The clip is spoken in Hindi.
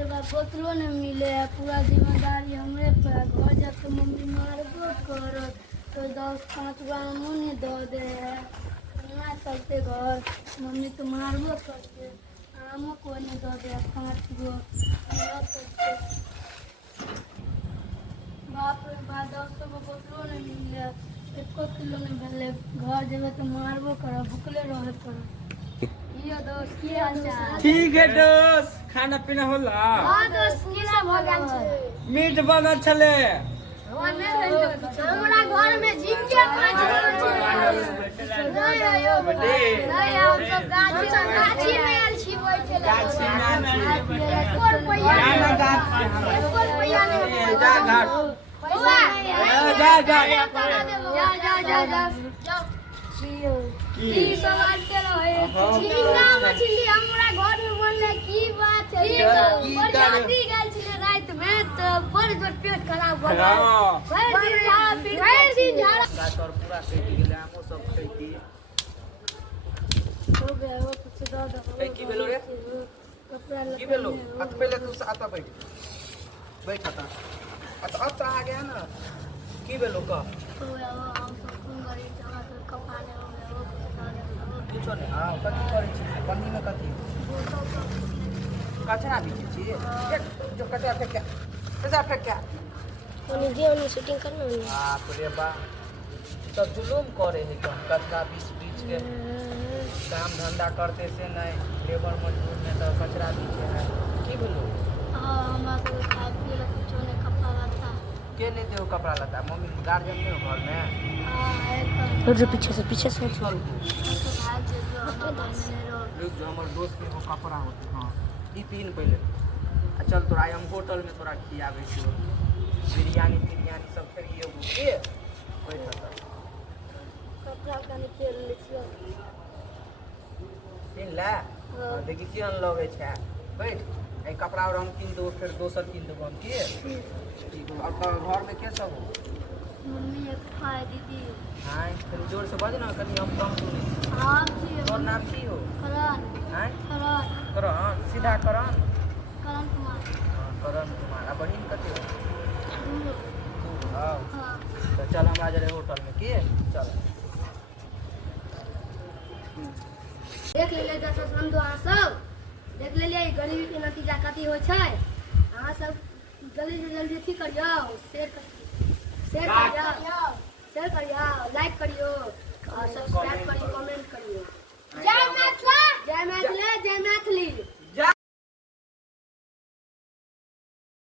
बोतलो नहीं मिले है, पूरा जिम्मेदारी हमरे पे। घर जब तो मम्मी मारबो कर तो 10-5 बार मुँह दो दे है ना चलते घर। मम्मी तो मारबो करते, आमो को नहीं दो दे 5 गो ना चलते। बाप रे बाप 10 गो बोतलो नहीं मिले, 1 किलो नहीं मिले। घर जब तो मारबो कर, भूखले रहे पर। ये दोस्त की हालचाल? ठीक है दोस्त, खाना पीना होला? हां दोस्त, की सब हो गया छे? मीट बनल छले। हमरा घर में झिंगे पाँच नहीं आयो नहीं आओ सब गाछी में आयल छी बैठे ला। गाछी में कोर पैया ना गाछ कोर पैया नहीं जा घाट बउआ जा जा जा जाओ की सब आते रहे। झिंगा मछली हमरा घर में बनले की बात है? की बरसाती गेल छले रात में तो बड़ जोर पेट खराब भ हां भर दिन झाड़ा गाछ और पूरा कटि गेलै, आमो सब खैती हो गया। वो कुछ दादा की भेलो रे? कपड़ा की भेलो? अत पहले तू आता बैठ बैठ आता अब तो आ गया ना। की भेलो का तो हम सब कुंगरी जगह से कपाले हो गया। वो कुछ दादा कुछो नहीं। हां कथी करै छी? पन्नी में कथी कचरा बिछे छी? जो कचरा फेंक क्या, कचरा फेंक क्या? ओनी जे ओनी शूटिंग करना है। बाप रे बा, तो जुलूम करे है कम कचरा बीच के काम धंधा करते से नहीं, लेबर मजदूर में तो कचरा बीचे है। की बोलो? हां हमरा को खाए पिए कुछ नहीं, कपड़ा लता के नहीं देव कपड़ा लता? मम्मी गार्जियन नहीं हो घर में? हां एक जो पीछे से चल तो भाई जे जो हमारे रुक जो हमारे दोस्त के वो कपड़ा होते। हाँ ई पीन पहले चल तोरा हम होटल में तोरा खियाबे छियो, बिरयानी सब खइए वो के बैठ कपड़ा कने तेल लिखियो पिन ला। देखी केहन लगे छै, बैठ। ए कपड़ा और हम किन देबो, फिर दोसर किन देबो हम के। ठीक हो। अब घर में के सब हो? मम्मी एक खाए दीदी। हां कनी जोर से बज ना, कनी हम कम सुनी। हां जी तोर नाम की हो? करण हां करण करण, सीधा करण। करण कुमार। हाँ, करण कुमार। आ बहिन कते हो? दूर। तू हां हां तो चल हम आ जा होटल में के चल। देख ले दस बंधु अहाँ सब देख ले गरीबी के नतीजा कथी होइ छै। अहाँ सब जल्दी से जल्दी अथी करियो, शेयर करियो, लाइक करियो और सब्सक्राइब करियो, कमेंट करियो। जय मैथिली, जय मैथिली, जय मैथिली।